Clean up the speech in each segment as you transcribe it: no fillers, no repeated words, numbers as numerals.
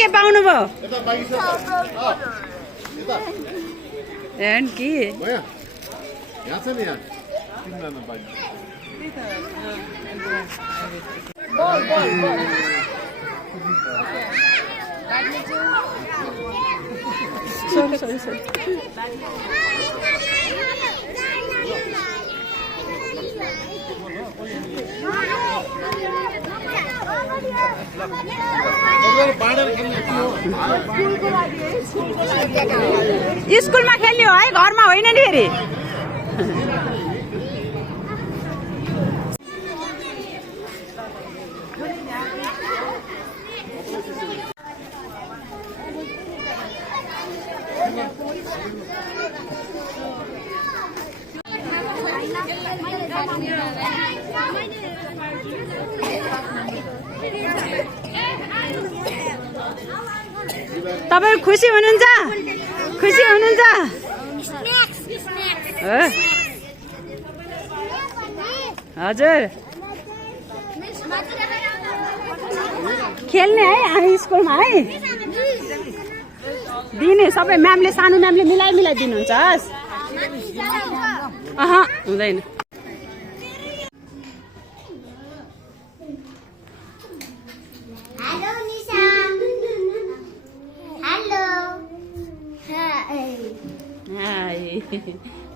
के पाउनु भयो एन्ड के यहाँ छ नि यहाँ तिमीलाई बाइक sorry स्कुलमा खेल्ने हो है घरमा होइन नि फेरि तपाईहरु खुसी हुनुहुन्छ हजुर खेल्ने है हामी स्कुलमा है दिने सबै म्यामले सानो म्यामले मिलाइ दिनुहुन्छ हुँदैन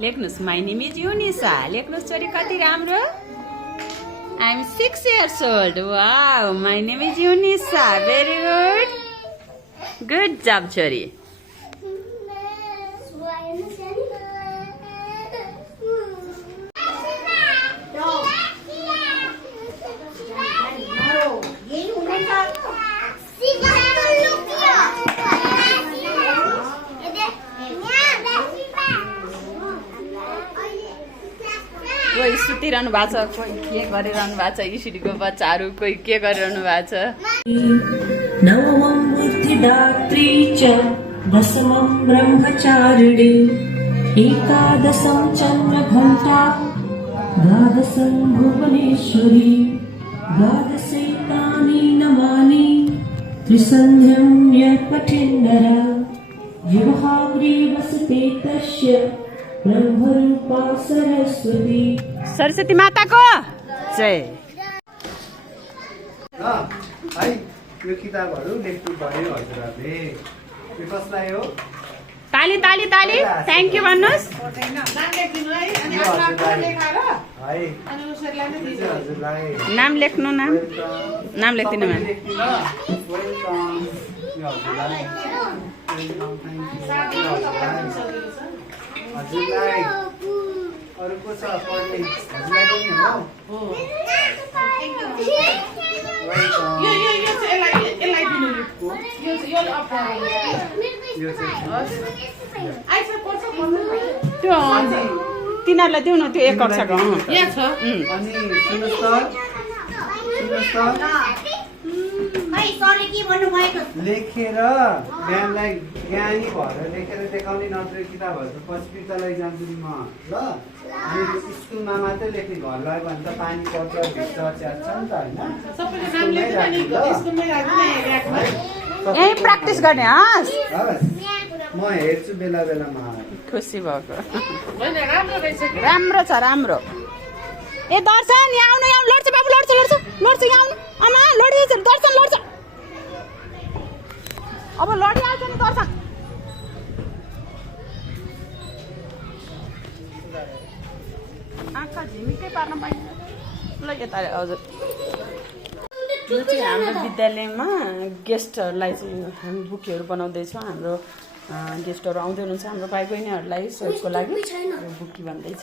लेख्नुस् माई नेम इज युनिसा लेख्नुस् छोरी कति राम्रो I am 6 years old wow my name is Yunisa very good जब छोरी कोही सुतिरहनु भएको छ कोही के गरिरहनु भएको छ ईश्वरीको बच्चाहरू कोही के गरिरहनु भएको छ नवमं बुद्धिदात्री च दशमं ब्रह्मचारिणी एकादशं चन्द्रघण्टा द्वादशं भुवनेश्वरी द्वादशैतानि नवानि त्रिसन्ध्यं यः पठेन्नरः विभाग्रे वसते तस्य ब्रह्मरूपा सरस्वती सरस्वती माताको जय है यो किताबहरू लेख्नु पर्यो हजुरहरूले यो कसलाई हो ताली ताली ताली थ्याङ्क यू भन्नुहोस् नाम लेख्नु नाम लेख्दिनु म्याम हजुरलाई अरू को छ पढ्ने हजुरलाई पनि हो तिनीहरूलाई दिउ न त्यो 1 कक्षाको अनि सुन्नुहोस् लेखेर बिहानलाई ज्ञानी भएर लेखेर देखाउने नत्र किताबहरू पछि फिर्ता लैजान्छु नि म ल अनि स्कुलमा मात्रै लेख्ने घरलाई भने त पानी पर्छ भित्र च्यात्छ नि त होइन यही प्र्याक्टिस गर्ने हस् म हेर्छु बेला बेलामा खुसी भएको राम्रो छ राम्रो ए दर्शन यहाँ आउनु यहाँ लड्छ बाबु लड्छ यहाँ आउनु आमा लडिन्छ दर्शन लड्छ अब लडिहाल्छ नि दर्शन आँखा झिमिकै पार्न पाइन्छ ल यता हजुर यो चाहिँ हाम्रो विद्यालयमा गेस्टहरूलाई चाहिँ हामी बुकहरू बनाउँदैछौँ हाम्रो गेस्टहरू आउँदै हुनुहुन्छ हाम्रो भाइ बहिनीहरूलाई सहयोगको लागि बुकी भन्दैछ